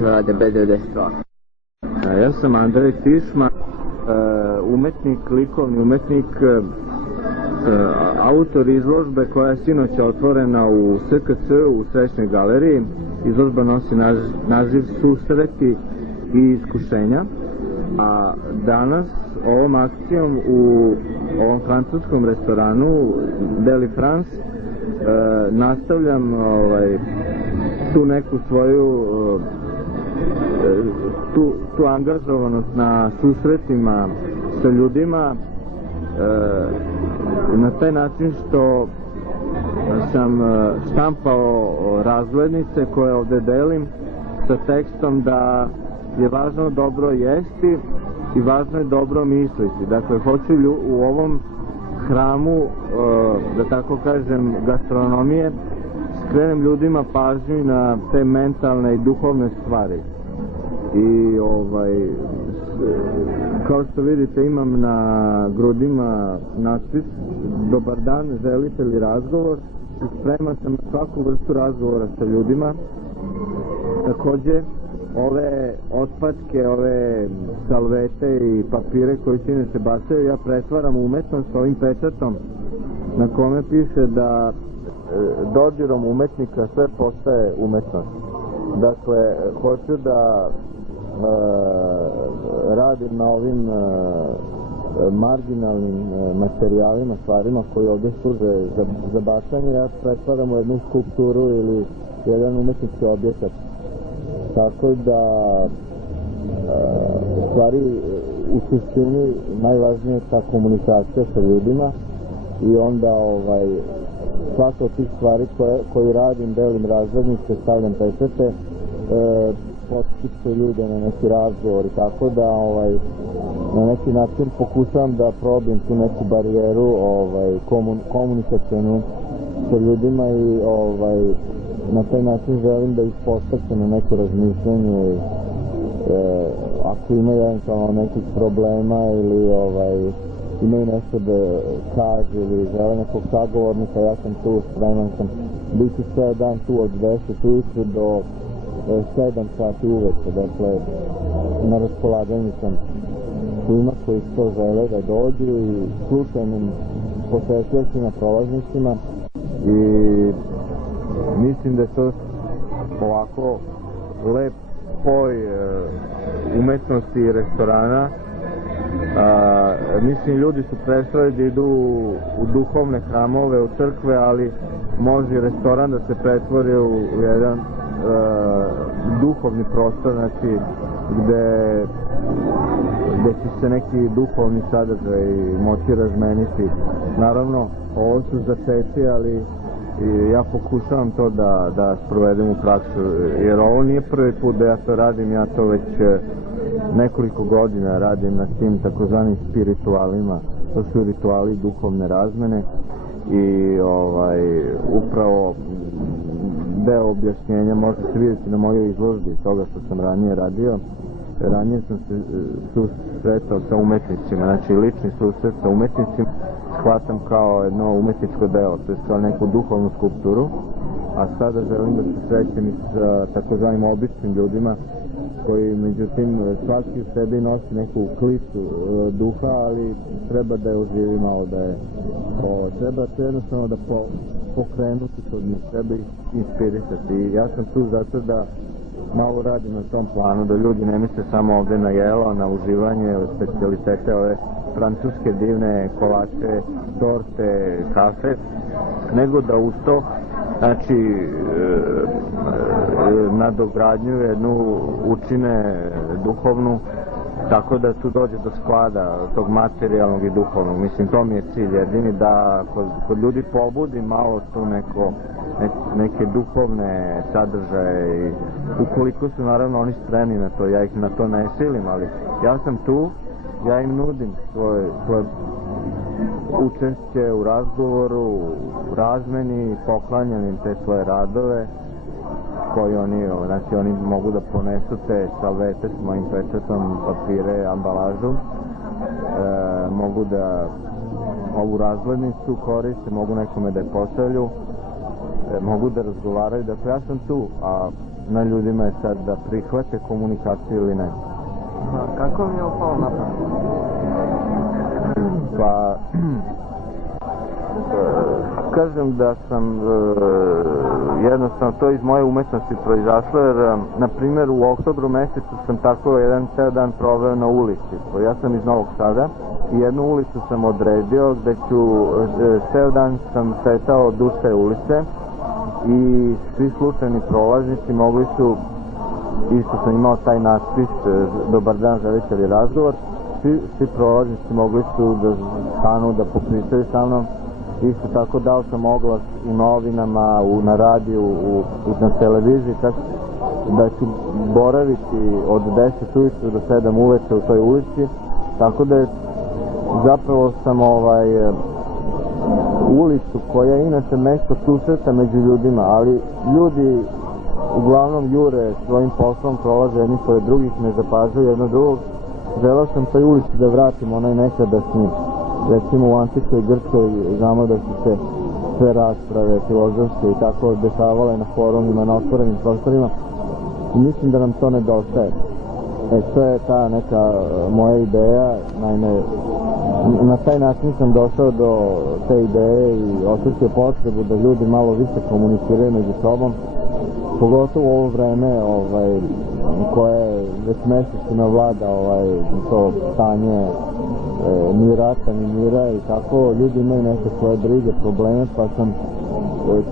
rade B92. Ja sam Andrej Tišma, umetnik, likovni umetnik, autor izložbe koja je sinoć otvorena u SKC u Srećnoj galeriji. Izložba nosi naziv Susreti i iskušenja, a danas ovom akcijom u ovom francuskom restoranu Deli France nastavljam tu neku svoju tu angažovanost na susretima sa ljudima na taj način što sam štampao razglednice koje ovde delim sa tekstom da je važno dobro jesti i važno je dobro misliti. Dakle, hoću u ovom hramu, da tako kažem, gastronomije, skrenem ljudima pažnju na te mentalne i duhovne stvari. I kao što vidite, imam na grudima natpis Dobar dan, želite li razgovor? I spreman sam na svaku vrstu razgovora sa ljudima. Takođe, ove otpadke, ove salvete i papire koji čine se bacaju, ja pretvaram umetnost ovim pečatom na kome piše da dodirom umetnika sve postaje umetnost. Dakle, hoću da radim na ovim marginalnim materijalima, stvarima koji ovdje služe za bacanje, ja pretvaram u jednu skulpturu ili jedan umetnički objekat. Tako da u stvari u suštini najvažnije je ta komunikacija sa ljudima i onda svaka od tih stvari koje radim, delim razglednice, stavljam pečate, potiče ljude na neki razgovor i tako da na neki način pokušavam da probijem tu neku barijeru komunikacijonu sa ljudima i na taj način želim da ih podstaknem na neko razmišljanje ako imaju eventualno nekih problema ili imaju nešto da kaže ili žele nekog sagovornika, ja sam tu, spreman sam biti sve dan tu od 10 ujutru do 7 sati uveče, dakle na raspolaganju sam svima koji to žele da dođu i slučajnim posetiocima, prolaznicima i mislim da je to ovako lep spoj umetnosti i restorana. Mislim, ljudi su prestali da idu u duhovne hramove, u crkve, ali može i restoran da se pretvori u jedan duhovni prostor, znači gde će se neki duhovni sadržaj moći razmeniti. Naravno, ovo su začeci, ali ja pokušavam to da sprovedem u praksu, jer ovo nije prvi put da ja to radim, ja to već nekoliko godina radim na tim takozvanim spiritualima, to su rituali duhovne razmene i upravo deo objašnjenja možete se vidjeti na mojoj izložbi toga što sam ranije radio. Ranije sam se susretao sa umetnicima, znači lični susret sa umetnicima shvatam kao jedno umetničko delo, to je kao neku duhovnu skulpturu, a sada želim da se srećem i sa takozvanim običnim ljudima koji međutim svaki u sebi nosi neku klicu duha, ali treba da je oživi malo, da je treba to jednostavno da pokrenuti kod njih, treba ih inspirisati i ja sam tu zato da malo radim na tom planu, da ljudi ne misle samo ovde na jelo, na uživanje, specijalitete, ove francuske divne kolače, torte, kafe, nego da uz to, znači, nadogradnju jednu učine duhovnu, tako da tu dođe do sklada tog materijalnog i duhovnog. Mislim, to mi je cilj jedini, da kod ljudi pobudi malo tu neke duhovne sadržaje i ukoliko su naravno oni spremni na to, ja ih na to ne silim, ali ja sam tu, ja im nudim svoje učešće u razgovoru, u razmeni, poklanjam im te svoje radove koji oni mogu da ponesu te salvete s mojim pečatom, papire, ambalažu, mogu da ovu razglednicu koriste, mogu nekome da je pošalju, mogu da razgovaraju, dakle ja sam tu, a na ljudima je sad da prihvate komunikaciju ili ne. Kako mi je opalo na pamet? Pa, kažem da sam jednostavno to iz moje umetnosti proizašlo, jer na primjer u oktobru mesecu sam tako jedan ceo dan proveo na ulici. Ja sam iz Novog Sada i jednu ulicu sam odredio gde ću ceo dan sam šetao duž te ulice i svi slučajni prolaznici mogli su, isto sam imao taj natpis dobar dan, želite li razgovor, svi prolaznici mogli su da stanu, da popričaju sa mnom. Isto tako dao sam oglas u novinama, na radiju, na televiziji, tako da ću boraviti od 10 ujutru do 7 uveče u toj ulici, tako da zapravo sam ulicu koja je inače mesto susreta među ljudima, ali ljudi uglavnom jure svojim poslom, prolaze jedni pored drugih, ne zapažaju jedno drugog. Želeo sam toj ulici da vratim onaj nekadašnji, recimo u antičkoj Grčkoj znamo da su se sve rasprave filozofske i tako dešavale na forumima, na otvorenim prostorima i mislim da nam to nedostaje. To je ta neka moja ideja, naime na taj način sam došao do te ideje i osjećao potrebu da ljudi malo više komuniciraju među sobom, pogotovo u ovo vreme koje već mesecima vlada to stanje ni rata, ni mira i tako, ljudi imaju neke svoje brige, probleme, pa sam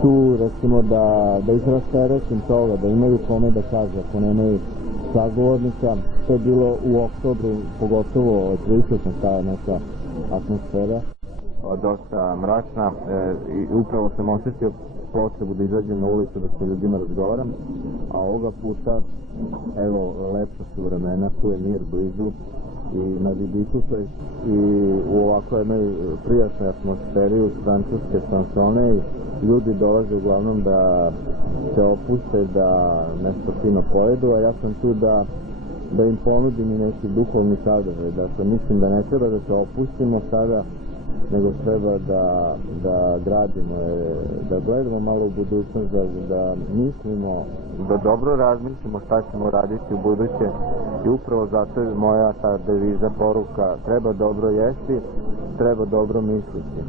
tu recimo da ih rasterećim toga, da imaju kome da kaže, ako nemaju sagovornika. To je bilo u oktobru, pogotovo prisutna ta neka atmosfera. Dosta mračna i upravo sam osjetio potrebu da izađem na ulicu, da sa ljudima razgovaram, a ovoga puta, evo, lepša su vremena, tu je mir blizu i na Vidiku i u ovako jednoj prijatnoj atmosferi uz francuske šansone i ljudi dolaze uglavnom da se opuste, da nešto fino pojedu, a ja sam tu da im ponudim i neki duhovni sadržaj. Dakle, mislim da ne treba da se opustimo sada, nego treba da gradimo, da gledamo malo u budućnost, da mislimo, da dobro razmislimo šta ćemo raditi u buduće i upravo zato je moja ta deviza, poruka, treba dobro jesti, treba dobro misliti.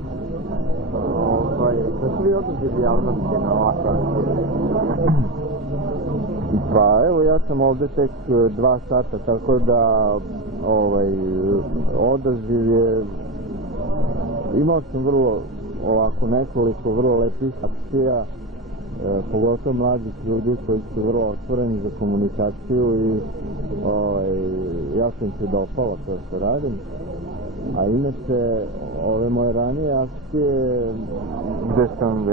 Da su vi odazivi javnosti na ovakav? Pa evo, ja sam ovde tek 2 sata, tako da odaziv je, imao sam nekoliko vrlo lepih akcija, pogotovo mladih ljudi koji su vrlo otvoreni za komunikaciju i ja sam se dopala to što radim. A inače, ove moje ranije akcije gde sam,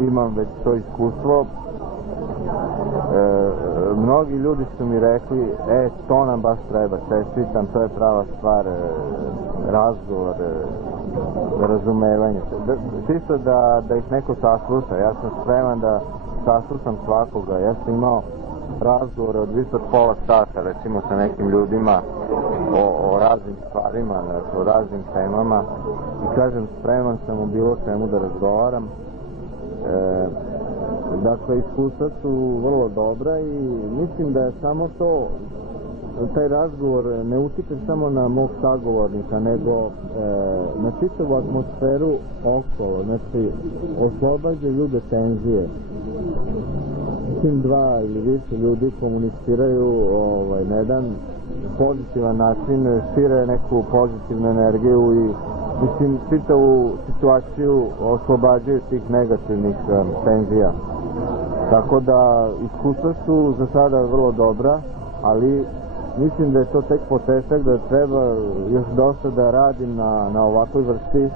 imam već to iskustvo, mnogi ljudi su mi rekli, to nam baš treba, čestitam, to je prava stvar, razgovor, razumevanje. Čisto da ih neko sasluša, ja sam spreman da saslušam svakoga. Ja sam imao razgovore od više od pola sata, recimo sa nekim ljudima o raznim stvarima, o raznim temama i kažem, spreman sam u bilo čemu da razgovaram. Dakle, iskustva su vrlo dobra i mislim da je samo to, taj razgovor ne utiče samo na mog sagovornika, nego na čitavu atmosferu okolo, znači oslobađa ljude tenzije. Tim 2 ili više ljudi komuniciraju na jedan pozitivan način, šire neku pozitivnu energiju i mislim, čitavu situaciju oslobađaju tih negativnih tenzija. Tako da iskustva su za sada vrlo dobra, ali mislim da je to tek početak, da treba još dosta da radim na ovakvoj vrsti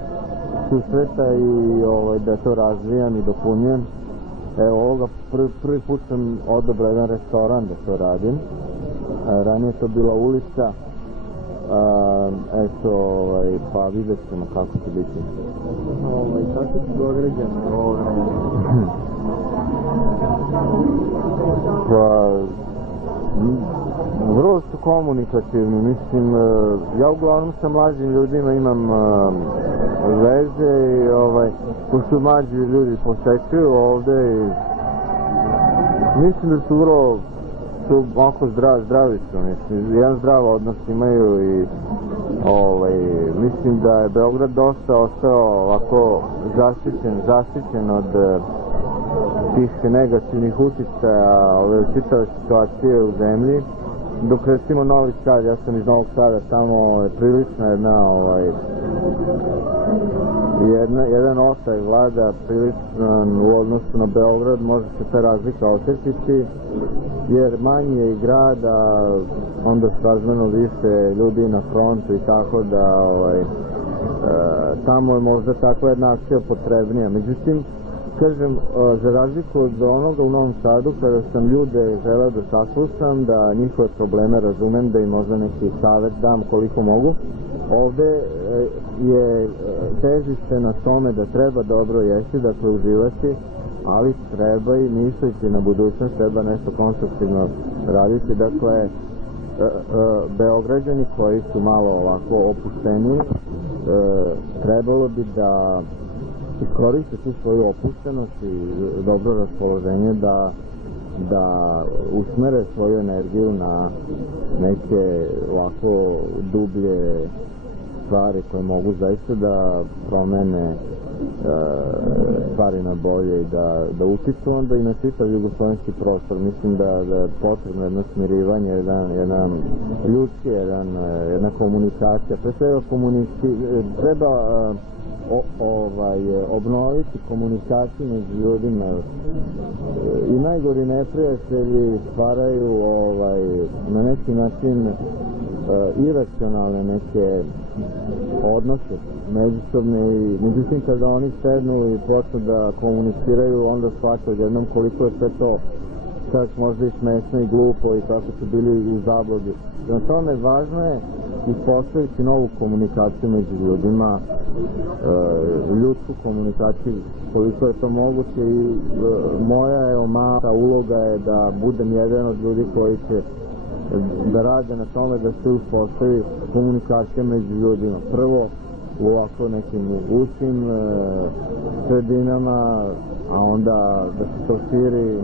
susreta i da to razvijam i dopunjujem. Evo, prvi put sam odabrao jedan restoran da to radim. Ranije to bila ulica. Pa vidjet ćemo kako će biti. Kako su Beograđani ovo vreme? Pa, vrlo su komunikativni, mislim, ja uglavnom sa mlađim ljudima imam veze i pošto mlađi ljudi posećuju ovde i Mislim da su vrlo oko zdravi su, mislim, jedan zdrav odnos imaju i mislim da je Beograd dosta ostao ovako zaštićen od tih negativnih uticaja ove čitave situacije u zemlji, dok recimo Novi Sad, ja sam iz Novog Sada, tamo je prilična jedan otaj vlada priličan u odnosu na Beograd, može se ta razlika osjetiti, jer manji je i grad, a onda razmjerno više ljudi na frontu i tako da tamo je možda takva jedna akcija potrebnija. Međutim, kažem, za razliku od onoga u Novom Sadu, kada sam ljude želeo da saslušam, da njihove probleme razumem, da im možda neki savjet dam koliko mogu, ovde je težište na tome da treba dobro jesti, dakle uživati, ali treba i misleći na budućnost, treba nešto konstruktivno raditi. Dakle, Beograđani koji su malo ovako opušteni, trebalo bi da iskoriste tu svoju opuštenost i dobro raspoloženje da usmere svoju energiju na neke ovako dublje stvari koje mogu zaista da promene stvari na bolje i da utiču onda i na čitav jugoslovenski prostor. Mislim da je potrebno jedno smirivanje, jedan ljudski, jedna komunikacija. Pre svega treba obnoviti komunikaciju među ljudima. I najgori neprijatelji stvaraju na neki način iracionalne neke odnose međusobne i međutim kada oni sednu i počnu da komuniciraju onda shvate odjednom koliko je sve to čak možda i smešno i glupo i kako su bili u zabludi. Na tome važno je uspostaviti novu komunikaciju među ljudima, ljudsku komunikaciju koliko je to moguće i moja mala uloga je da budem jedan od ljudi koji će da rade na tome da se uspostavi komunikacija među ljudima. Prvo u ovako nekim ušim sredinama, a onda da se to širi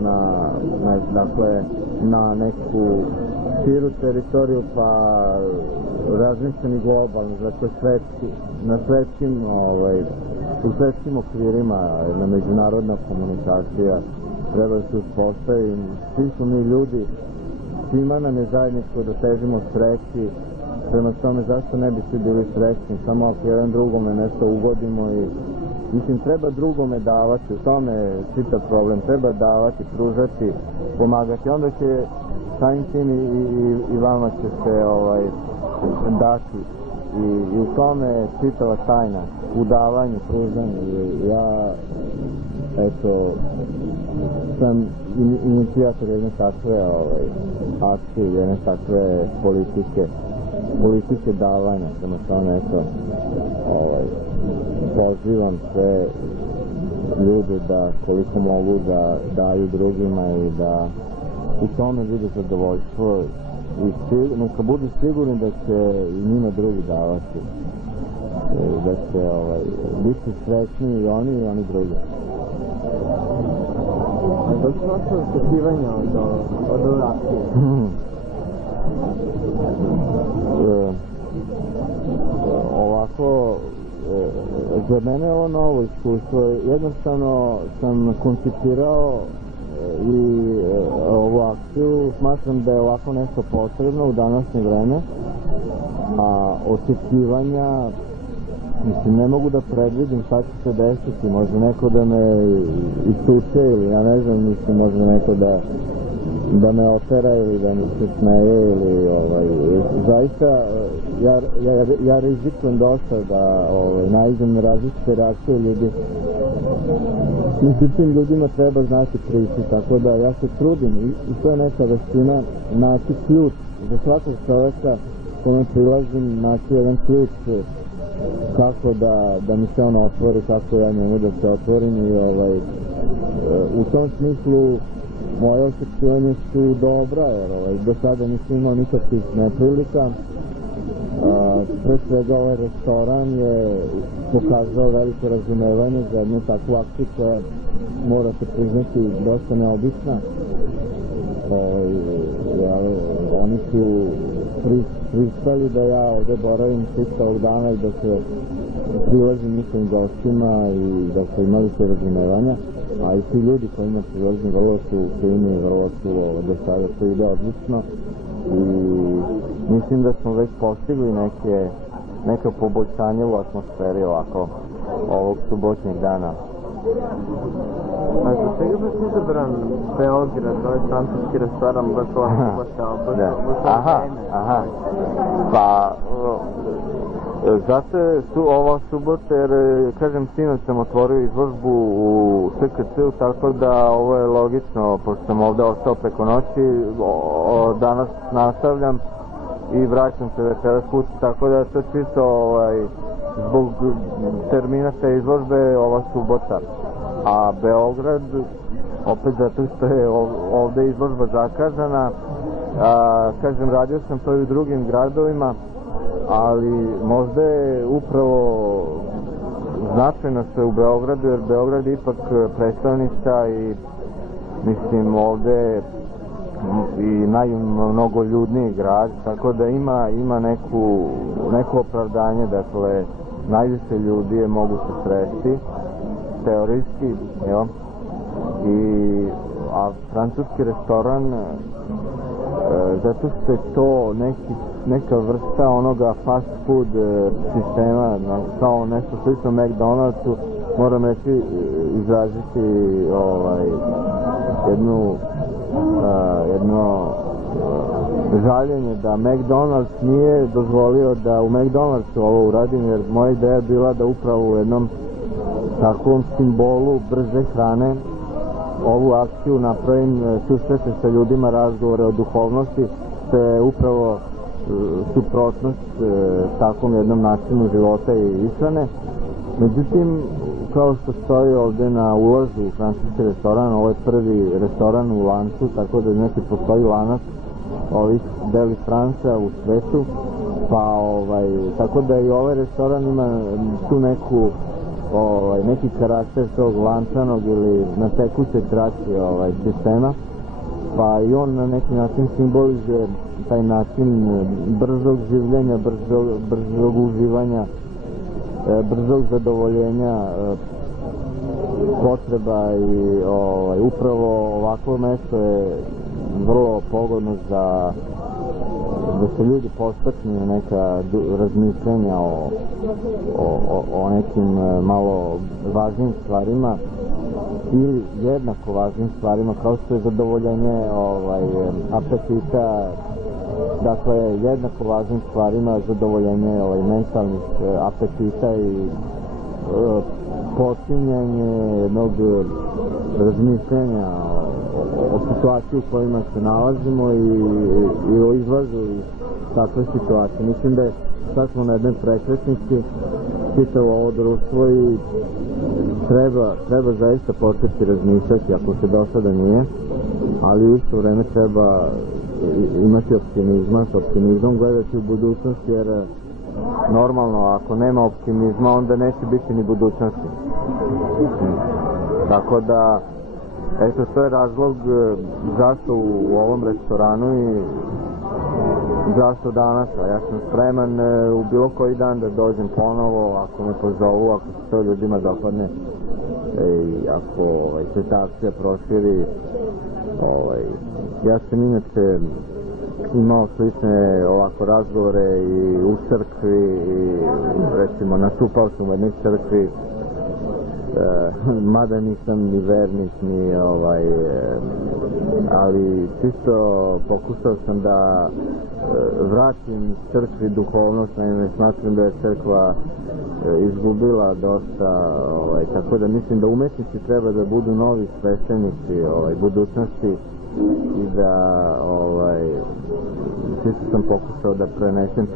na neku širu teritoriju, pa razmišljeni globalno, dakle u svetskim okvirima, jedna međunarodna komunikacija treba da se uspostavi. Svi smo mi ljudi, svima nam je zajedničko da težimo sreći, prema tome zašto ne bi svi bili srećni, samo ako jedan drugome nešto ugodimo i mislim treba drugome davati, u tome je čitav problem, treba davati, pružati, pomagati, onda će samim tim i vama će se dati i u tome je čitava tajna, u davanju, pružanju. Ja sam inicijator jedne takve akcije, jedne takve politike davanja, prema tome pozivam sve ljude da koliko mogu da daju drugima i da u tome vide zadovoljstvo i neka budu sigurni da će i njima drugi davati, da će biti srećni i oni drugi. Da su naše očekivanja od ove akcije? Ovako, za mene je ovo novo iskustvo. Jednostavno sam koncipirao i ovu akciju, smatram da je ovako nešto potrebno u današnje vreme, a očekivanja, mislim, ne mogu da predvidim šta će se desiti, može neko da me istuče ili ja ne znam, mislim, može neko da me otera ili da mi se smeje ili zaista ja rizikujem dosta da naiđem na različite reakcije ljudi. Međutim, ljudima treba znati priči, tako da ja se trudim i to je neka veština naći ključ za svakog čoveka kome prilazim, naći jedan ključ kako da mi se on otvori, kako ja njemu da se otvorim i u tom smislu moje očekivanje su dobra, jer do sada nisam imao nikakvih neprilika. Pre svega ovaj restoran je pokazao veliko razumevanje za jednu takvu akciju koja, morate priznati, dosta neobična. Oni su pristali da ja ovde boravim čitavog dana i da se prilazim njihovim gostima i da su imali se razumevanja, a i ti ljudi kojima prilazim vrlo su fini, vrlo su do sada to ide odlično i mislim da smo već postigli neke poboljšanje u atmosferi ovako ovog subotnjeg dana. A za čega baš izabran Beograd, ovaj francuski restoran, baš ova subota, Aha, pa zato su ova subota jer, kažem, sinoć sam otvorio izložbu u SKC-u, tako da ovo je logično, pošto sam ovde ostao preko noći, danas nastavljam i vraćam se večeras kući, tako da je to čisto zbog termina te izložbe ova subota. A Beograd, opet zato što je ovde izložba zakazana, kažem, radio sam to i u drugim gradovima, ali možda je upravo značajno što je u Beogradu, jer Beograd je ipak predstavnica i mislim ovde i najmnogoljudniji grad, tako da ima neko opravdanje, dakle najviše ljudi je moguće sresti teorijski, a francuski restoran zato što je to neka vrsta onoga fast food sistema, kao nešto slično McDonald'su, moram reći, izraziti jedno žaljenje da McDonald's nije dozvolio da u McDonald'su ovo uradim, jer moja ideja je bila da upravo u jednom takvom simbolu brze hrane ovu akciju napravim, susrete sa ljudima, razgovore o duhovnosti, što je upravo suprotnost takvom jednom načinu života i ishrane. Međutim, kao što stoji ovde na ulazu u francuski restoran, ovo je prvi restoran u lancu, tako da znači postoji lanac ovih Deli France u svetu, pa tako da i ovaj restoran ima tu neki karakter tog lančanog ili na tekućoj traci sistema, pa i on na neki način simbolizuje taj način brzog življenja, brzog uživanja, brzog zadovoljenja potreba i upravo ovakvo mesto je vrlo pogodno da se ljudi postaknu na neka razmišljanja o nekim malo važnim stvarima ili jednako važnim stvarima, kao što je zadovoljenje apetita, dakle jednako važnim stvarima zadovoljenje mentalnih apetita i počinjanje jednog razmišljanja o situaciji u kojima se nalazimo i o izlazu iz takve situacije. Mislim da je sad smo na jednoj prekretnici čitavo ovo društvo i treba zaista početi razmišljati, ako se do sada nije, ali u isto vreme treba imati optimizma, s optimizmom gledati u budućnost, jer normalno, ako nema optimizma, onda neće biti ni budućnosti. Tako da, eto, to je razlog zašto u ovom restoranu i zašto danas, a ja sam spreman u bilo koji dan da dođem ponovo, ako me pozovu, ako se to ljudima dopadne i ako se ta akcija proširi. Ja sam inače imao slične ovako razgovore i u crkvi i recimo nastupao sam u jednoj crkvi, mada nisam ni vernik ni ali čisto pokušao sam da vratim crkvi duhovnost, naime smatram da je crkva izgubila dosta, tako da mislim da umetnici treba da budu novi sveštenici budućnosti i da čisto sam pokušao da prenesem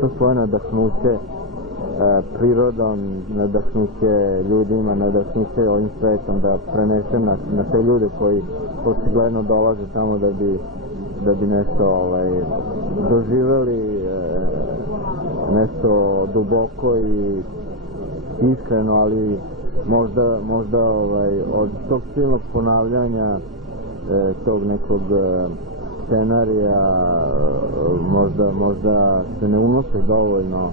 to svoje nadahnuće prirodom, nadahnuće ljudima, nadahnuće ovim svetom, da prenesem na te ljude koji očigledno dolaze tamo da bi nešto doživeli nešto duboko i iskreno, ali možda od tog silnog ponavljanja tog nekog scenarija možda se ne unose dovoljno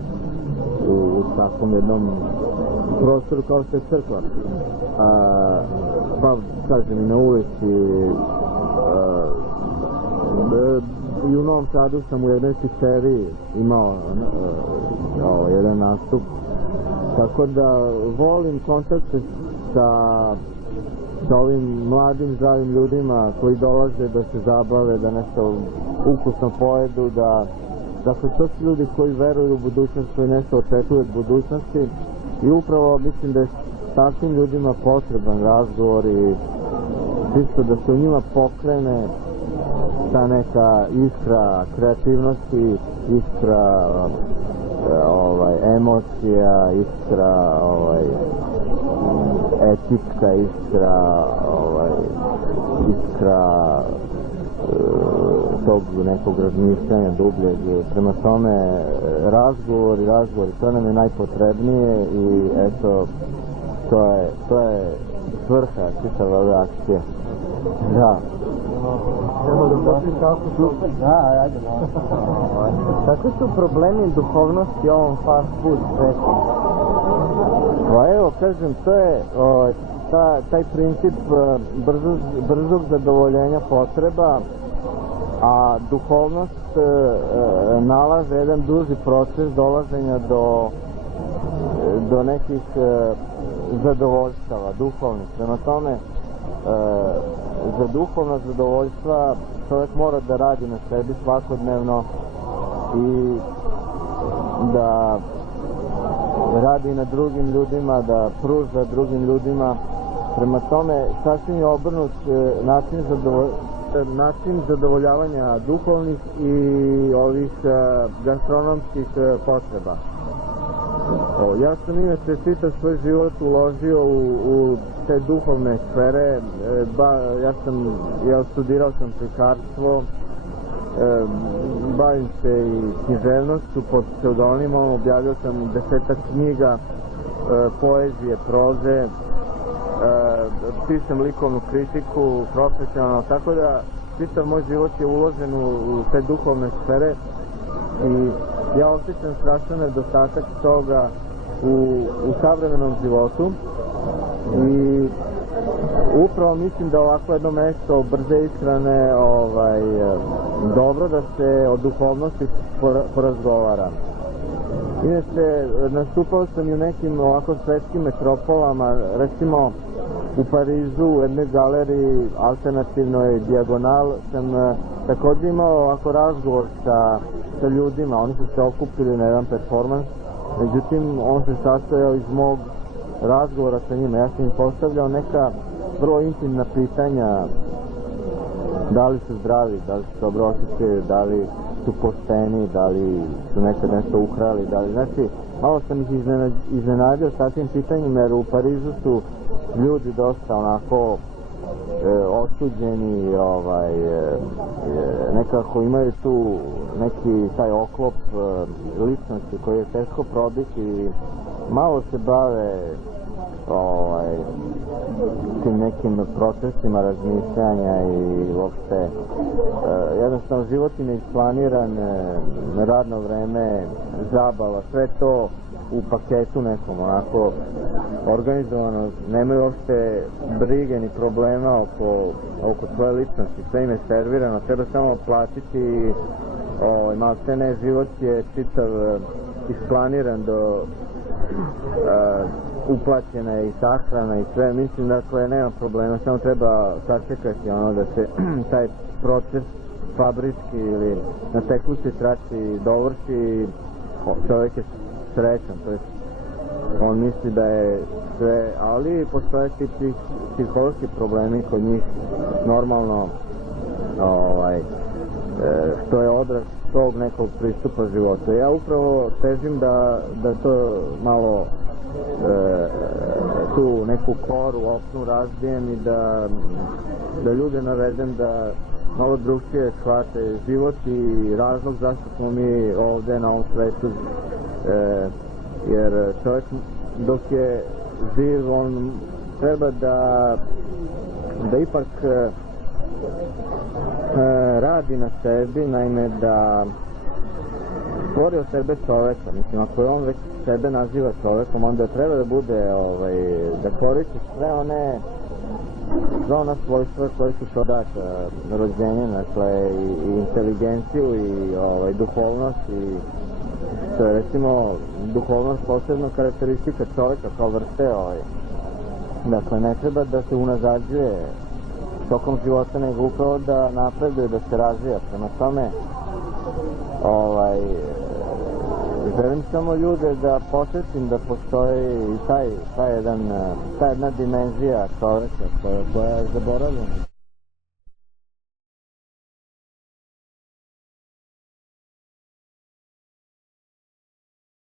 u takvom jednom prostoru kao što je crkva. Pa kažem, i na ulici, i u Novom Sadu sam u jednoj pizzeriji imao jedan nastup, tako da volim kontakte sa ovim mladim, zdravim ljudima koji dolaze da se zabave, da nešto ukusno pojedu, dakle to su ljudi koji veruju u budućnost, koji nešto očekuju od budućnosti i upravo mislim da je takvim ljudima potreban razgovor i čisto da se u njima pokrene ta neka iskra kreativnosti, iskra emocija, iskra etička, iskra tog nekog razmišljanja dubljeg. Prema tome razgovor, to nam je najpotrebnije i eto, to je svrha čitave ove akcije. Da. Kakvi su problemi duhovnosti u ovom fast food svetu? Pa evo, kažem, to je taj princip brzog zadovoljenja potreba, a duhovnost nalaže jedan duži proces dolaženja do nekih zadovoljstava duhovnih. Prema tome, za duhovna zadovoljstva čovjek mora da radi na sebi svakodnevno i da radi na drugim ljudima, da pruža drugim ljudima. Prema tome, sasvim je obrnut način zadovoljavanja duhovnih i ovih gastronomskih potreba. Ja sam inače čitav svoj život uložio u te duhovne sfere. Studirao sam slikarstvo, bavim se i književnošću pod pseudonimom, objavio sam 10 knjiga, poezije, proze, pišem likovnu kritiku profesionalno, tako da čitav moj život je uložen u te duhovne sfere i ja osjećam strašan nedostatak toga u savremenom životu i upravo mislim da ovako jedno mesto brze ishrane dobro da se o duhovnosti porazgovara. Inače, nastupao sam i u nekim ovako svetskim metropolama, recimo u Parizu, u jednoj galeriji alternativnoj Dijagonal, sam također imao ovako razgovor sa ljudima, oni su se okupili na jedan performans, međutim on se sastojao iz mog razgovora sa njima, ja sam im postavljao neka vrlo intimna pitanja, da li su zdravi, da li su dobro osjećaju, da li su pošteni, da li su nekad nešto ukrali, znači malo sam ih iznenadio sa tim pitanjima, jer u Parizu su ljudi dosta onako osuđeni, nekako imaju tu neki taj oklop ličnosti koji je teško probiti i malo se bave tim nekim procesima razmišljanja i uopšte jednostavno život je neisplaniran, radno vreme, zabava, sve to u paketu nekom onako organizovano, nemaju uopšte brige ni problema oko svoje ličnosti, sve im je servirano, treba samo platiti, maltene život je čitav isplaniran do uplaćena je i sahrana i sve, mislim dakle nema problema, samo treba sačekati da se taj proces fabrički ili na tekućoj traci dovrši i čovjek je srećan, to je on misli da je sve, ali postoje ti psihološki problemi kod njih normalno što je odraz tog nekog pristupa života. Ja upravo težim da to malo tu neku koru, opnu razbijem i da ljude navedem da malo drugčije shvate život i razlog zašto smo mi ovdje na ovom svetu jer čovjek dok je živ on treba da ipak radi na sebi, naime da stvori od sebe čoveka. Mislim, ako je on već sebe naziva čovekom, onda treba da bude, da koristi sve ona svojstva koje su to dati rođenjem, dakle i inteligenciju i duhovnost i što je recimo duhovnost posebno karakteristika čoveka kao vrste, dakle ne treba da se unazađuje tokom života, nego upravo da napreduje, da se razvija. Prema tome želim samo ljude da posjetim da postoji i ta jedna dimenzija čoveka koja je zaboravljena.